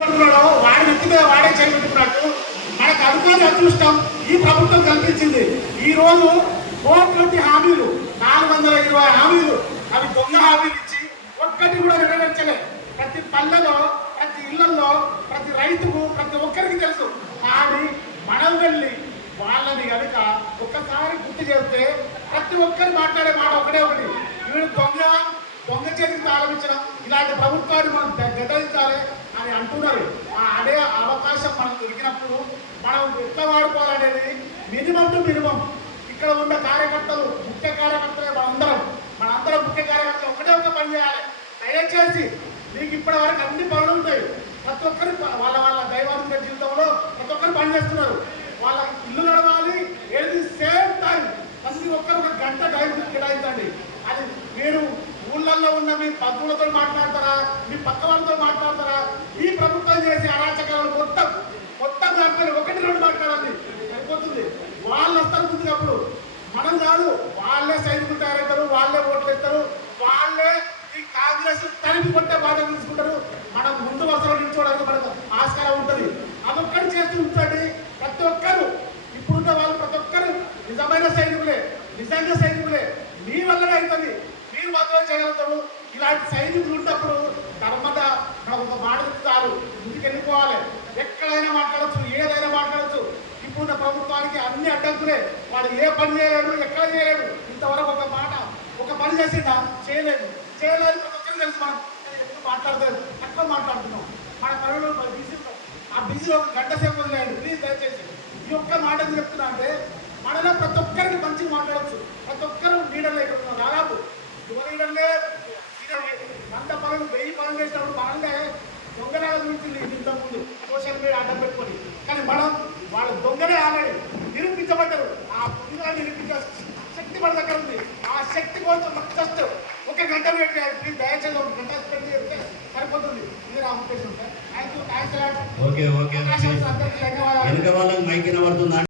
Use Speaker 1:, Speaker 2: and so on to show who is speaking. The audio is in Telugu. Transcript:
Speaker 1: అనుకున్నాడో వాడి నెత్తి మీద వాడే చేపెట్టుకున్నట్టు మనకు అధికారి అదృష్టం ఈ ప్రభుత్వం కల్పించింది. ఈ రోజు కోట్లకి హామీలు నాలుగు వందల ఇరవై హామీలు అవి దొంగ హామీలు ఇచ్చి ఒక్కటి కూడా నెరవేర్చలే. ప్రతి పల్లెలో ప్రతి ఇళ్ళలో ప్రతి రైతుకు ప్రతి ఒక్కరికి తెలుసు. కానీ మనం వెళ్ళి వాళ్ళని కనుక ఒక్కసారి గుర్తు చేస్తే ప్రతి ఒక్కరు మాట్లాడే మాట ఒకటే ఒకటి. వీడు దొంగ దొంగ చేతికి తాళమించడం ఇలాంటి ప్రభుత్వాన్ని మనం గెలించాలి అని అంటున్నారు. అదే అవకాశం మనం దొరికినప్పుడు మనం ఎట్లా వాడుకోవాలనేది మినిమం టు మినిమం ఇక్కడ ఉన్న కార్యకర్తలు ముఖ్య కార్యకర్తలే మనందరం. మనందరం ముఖ్య కార్యకర్తలు ఒకటే ఒక పని చేయాలి. దయచేసి మీకు ఇప్పటి వరకు అన్ని పనులు ఉంటాయి. ప్రతి ఒక్కరు వాళ్ళ వాళ్ళ దైవాంతిక జీవితంలో ప్రతి ఒక్కరు పని చేస్తున్నారు. వాళ్ళ ఇల్లు నడవాలి ఏది సేమ్ టైం. ప్రతి ఒక్కరు ఒక గంట టైం కేటాయించండి. అది మీరు ఊళ్ళల్లో ఉన్న మీ పంతులతో మాట్లాడతారా? మీ పక్క వాళ్ళతో మాట్లాడతారా? ఈ ప్రభుత్వం చేసే అరాచకాలను మొత్తం మొత్తం మాట్లాడి ఒకటి రెండు మాట్లాడాలి. సరిపోతుంది. వాళ్ళు వస్తారు ముందుకు అప్పుడు మనం కాదు. వాళ్ళే సైనికులు తయారవుతారు వాళ్ళే ఓట్లు ఇస్తారు వాళ్ళే ఈ కాంగ్రెస్ తనిపి కొట్టే బాధ్యత తీసుకుంటారు. మనం ముందు వరుసలో నిల్చోవడానికి మనకు ఆస్కారం ఉంటుంది. అదొక్కటి చేస్తూ ఉంచండి. ప్రతి ఒక్కరు ఇప్పుడున్న వాళ్ళు ప్రతి ఒక్కరు నిజమైన సైనికులే నిజంగా సైనికులే. మీ వల్లనే అవుతుంది. మీరు మాత్రమే చేయగలుగుతారు. ఇలాంటి సైనికులు ఉన్నప్పుడు ధర్మత మనకు ఒక మాట చెప్తారు ఇంటికి వెళ్ళిపోవాలి. ఎక్కడైనా మాట్లాడచ్చు ఏదైనా మాట్లాడచ్చు. ఇప్పుడున్న ప్రభుత్వానికి అన్ని అడ్డంకులే. వాడు ఏ పని చేయలేడు ఎక్కడ చేయలేడు. ఇంతవరకు ఒక మాట ఒక పని చేసిండా? చేయలేదు. చేయలేదు ప్రతి ఒక్కరికి తెలుసు మనం ఎప్పుడు మాట్లాడలేదు. తక్కువ మాట్లాడుతున్నాం. మన పనులు బిజీ ఆ బిజీలో ఒక గంట సేపు వదిలేయండి. ప్లీజ్ దయచేసి. ఈ ఒక్క మాట చెప్తున్నా అంటే మనలో ప్రతి ఒక్కరికి మంచిగా మాట్లాడచ్చు. ప్రతి ఒక్కరు నీడ లీడర్లే వంద పనులు వెయ్యి పనులు చేసినప్పుడు మనల్నే దొంగలాగా చూపించింది ఇంతకుముందు సోషల్ మీడియా అడ్డం పెట్టుకొని. కానీ మనం వాళ్ళ దొంగలే ఆల్రెడీ నిరూపించబడ్డారు. ఆ దొంగ నిరూపించే శక్తి మన దగ్గర ఉంది. ఆ శక్తి కోసం జస్ట్ ఒక గంట పెట్టి ప్లీజ్ దయచేసి ఒక గంట స్పెండ్ చేస్తే సరిపోతుంది. ఇది నా ఉద్దేశం sir. Thank you thanks
Speaker 2: okay okay వెనుక వాళ్ళకి మైక్ వినబడుతుందా?